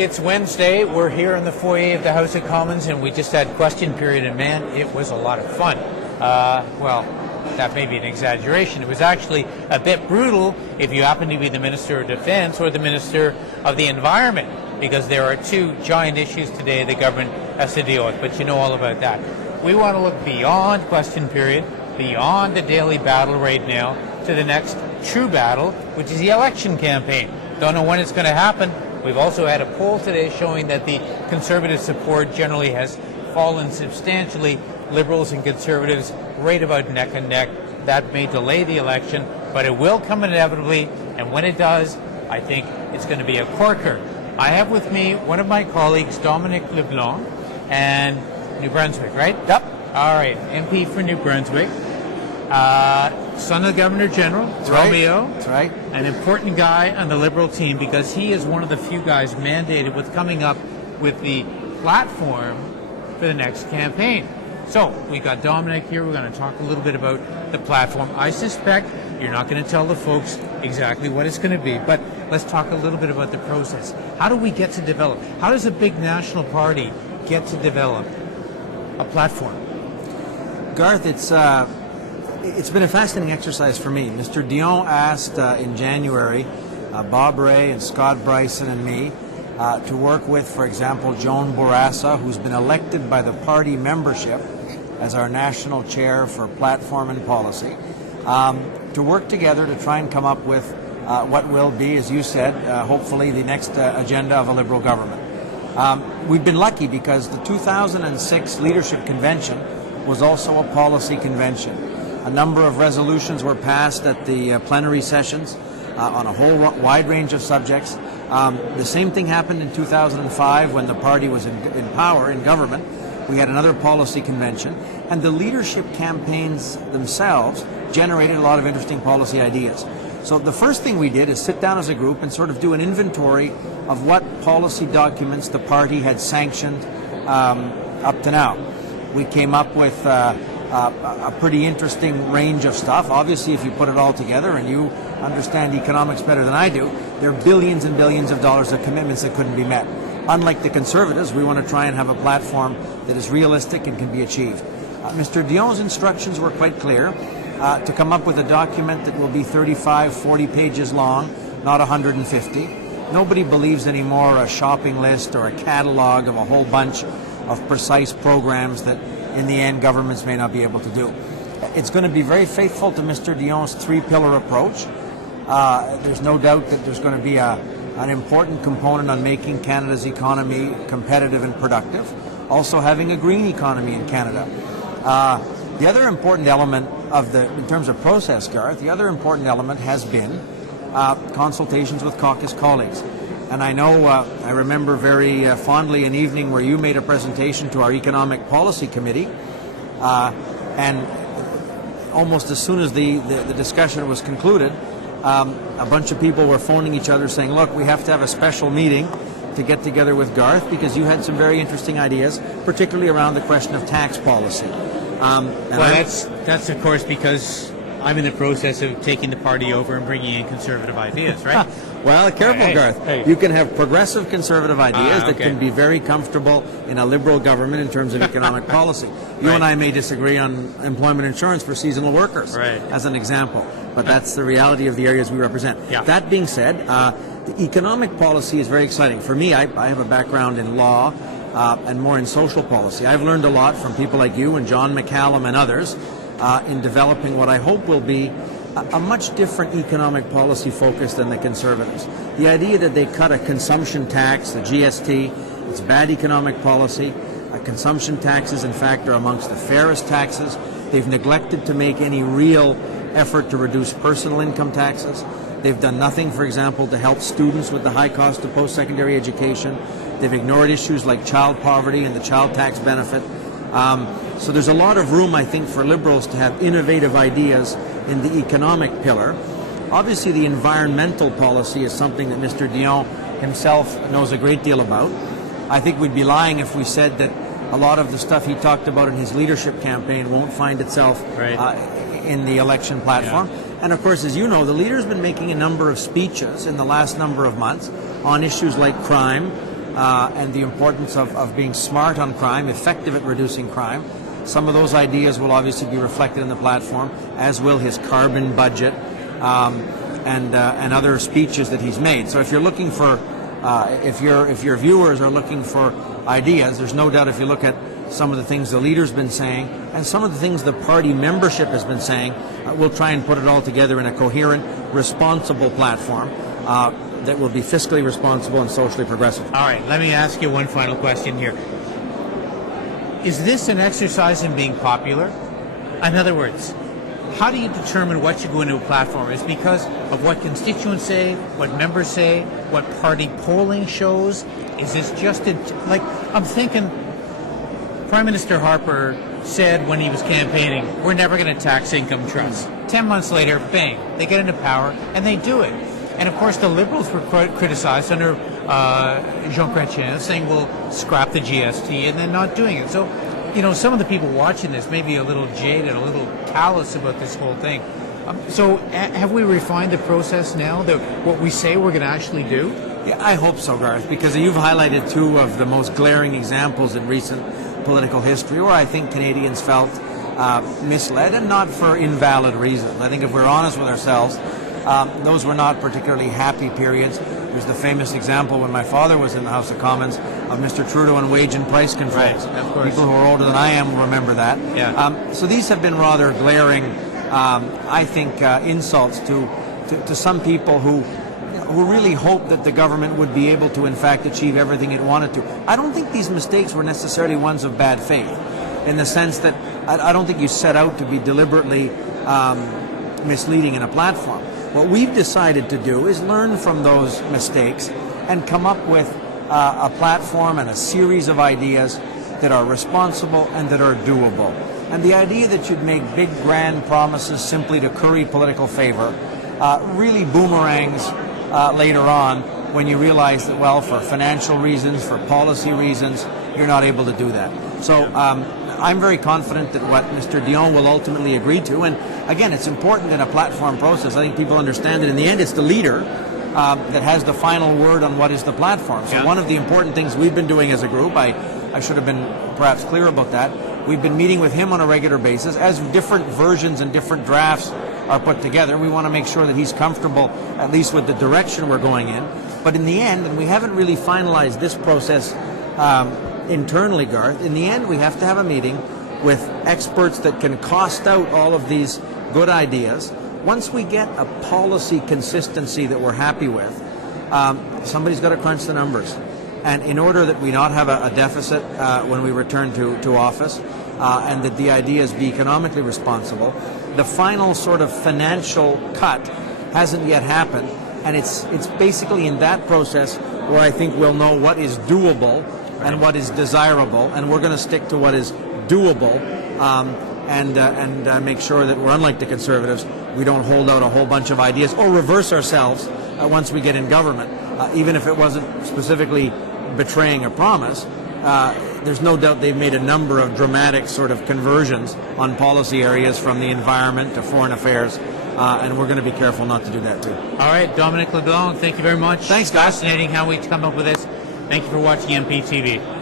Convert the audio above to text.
It's Wednesday. We're here in the foyer of the House of Commons, and we just had question period, and man, it was a lot of fun. Well, that may be an exaggeration. It was actually a bit brutal if you happen to be the Minister of Defence or the Minister of the Environment, because there are two giant issues today the government has to deal with, but you know all about that. We want to look beyond question period, beyond the daily battle right now, to the next true battle, which is the election campaign. Don't know when it's going to happen. We've also had a poll today showing that the Conservative support generally has fallen substantially. Liberals and Conservatives right about neck and neck. That may delay the election, but it will come inevitably, and when it does, I think it's going to be a corker. I have with me one of my colleagues, Dominic Leblanc, and New Brunswick, right? Yep. All right, MP for New Brunswick. Son of the Governor General, Romeo. That's right. An important guy on the Liberal team because he is one of the few guys mandated with coming up with the platform for the next campaign. So we got Dominic here. We're going to talk a little bit about the platform. I suspect you're not going to tell the folks exactly what it's going to be, but let's talk a little bit about the process. How do we get to develop? How does a big national party get to develop a platform? Garth, it's been a fascinating exercise for me. Mr. Dion asked in January Bob Ray and Scott Bryson and me to work with, for example, Joan Bourassa, who's been elected by the party membership as our national chair for platform and policy, to work together to try and come up with what will be, as you said, hopefully the next agenda of a Liberal government. We've been lucky because the 2006 Leadership Convention was also a policy convention. A number of resolutions were passed at the plenary sessions on a whole wide range of subjects. The same thing happened in 2005 when the party was in power, in government. We had another policy convention, and the leadership campaigns themselves generated a lot of interesting policy ideas. So the first thing we did is sit down as a group and sort of do an inventory of what policy documents the party had sanctioned up to now. We came up with a pretty interesting range of stuff. Obviously, if you put it all together, and you understand economics better than I do, there are billions and billions of dollars of commitments that couldn't be met. Unlike the Conservatives, we want to try and have a platform that is realistic and can be achieved. Mr. Dion's instructions were quite clear to come up with a document that will be 35, 40 pages long, not 150. Nobody believes anymore a shopping list or a catalog of a whole bunch of precise programs that in the end governments may not be able to do. It's going to be very faithful to Mr. Dion's three-pillar approach. There's no doubt that there's going to be an important component on making Canada's economy competitive and productive, also having a green economy in Canada. The other important element in terms of process, Garth, the other important element has been consultations with caucus colleagues. And I know, I remember very fondly an evening where you made a presentation to our Economic Policy Committee, and almost as soon as the discussion was concluded, a bunch of people were phoning each other saying, look, we have to have a special meeting to get together with Garth because you had some very interesting ideas, particularly around the question of tax policy. That's of course because I'm in the process of taking the party over and bringing in conservative ideas, right? Well, careful, Garth. Hey. You can have progressive conservative ideas that can be very comfortable in a Liberal government in terms of economic policy. You and I may disagree on employment insurance for seasonal workers, as an example, but that's the reality of the areas we represent. Yeah. That being said, the economic policy is very exciting. For me, I have a background in law and more in social policy. I've learned a lot from people like you and John McCallum and others in developing what I hope will be a much different economic policy focus than the Conservatives. The idea that they cut a consumption tax, the GST, it's bad economic policy. Consumption taxes, in fact, are amongst the fairest taxes. They've neglected to make any real effort to reduce personal income taxes. They've done nothing, for example, to help students with the high cost of post-secondary education. They've ignored issues like child poverty and the child tax benefit. So there's a lot of room, I think, for Liberals to have innovative ideas in the economic pillar. Obviously, the environmental policy is something that Mr. Dion himself knows a great deal about. I think we'd be lying if we said that a lot of the stuff he talked about in his leadership campaign won't find itself in the election platform. Yeah. And of course, as you know, the leader's been making a number of speeches in the last number of months on issues like crime, and the importance of being smart on crime, effective at reducing crime. Some of those ideas will obviously be reflected in the platform, as will his carbon budget and other speeches that he's made. So if you're looking for, if your viewers are looking for ideas, there's no doubt if you look at some of the things the leader's been saying and some of the things the party membership has been saying, we'll try and put it all together in a coherent, responsible platform that will be fiscally responsible and socially progressive. All right, let me ask you one final question here. Is this an exercise in being popular? In other words, how do you determine what should go into a platform? Is it because of what constituents say, what members say, what party polling shows? Is this just, like, I'm thinking Prime Minister Harper said when he was campaigning, we're never going to tax income trusts. 10 months later, bang, they get into power and they do it. And of course the Liberals were criticized under Jean Chrétien, saying we'll scrap the GST and then not doing it. So, you know, some of the people watching this may be a little jaded, a little callous about this whole thing. So have we refined the process now, that what we say we're going to actually do? Yeah, I hope so, Garth, because you've highlighted two of the most glaring examples in recent political history where I think Canadians felt misled, and not for invalid reasons. I think if we're honest with ourselves, those were not particularly happy periods. There's the famous example when my father was in the House of Commons of Mr. Trudeau and wage and price controls. Right, of course. People who are older than I am will remember that. Yeah. So these have been rather glaring, I think, insults to some people who really hoped that the government would be able to, in fact, achieve everything it wanted to. I don't think these mistakes were necessarily ones of bad faith, in the sense that I don't think you set out to be deliberately misleading in a platform. What we've decided to do is learn from those mistakes and come up with a platform and a series of ideas that are responsible and that are doable. And the idea that you'd make big, grand promises simply to curry political favor really boomerangs later on when you realize that, well, for financial reasons, for policy reasons, you're not able to do that. So I'm very confident that what Mr. Dion will ultimately agree to, and again, it's important in a platform process. I think people understand that in the end it's the leader that has the final word on what is the platform. So one of the important things we've been doing as a group, I should have been perhaps clear about that, we've been meeting with him on a regular basis. As different versions and different drafts are put together, we want to make sure that he's comfortable at least with the direction we're going in. But in the end, and we haven't really finalized this process internally, Garth, in the end we have to have a meeting with experts that can cost out all of these good ideas. Once we get a policy consistency that we're happy with, somebody's got to crunch the numbers. And in order that we not have a deficit when we return to office, and that the ideas be economically responsible, the final sort of financial cut hasn't yet happened. And it's basically in that process where I think we'll know what is doable and what is desirable, and we're going to stick to what is doable, and make sure that we're, unlike the Conservatives, we don't hold out a whole bunch of ideas or reverse ourselves once we get in government. Even if it wasn't specifically betraying a promise, there's no doubt they've made a number of dramatic sort of conversions on policy areas, from the environment to foreign affairs, and we're going to be careful not to do that too. All right, Dominic Leblanc, thank you very much. Thanks, guys. Fascinating how we come up with this. Thank you for watching MPTV.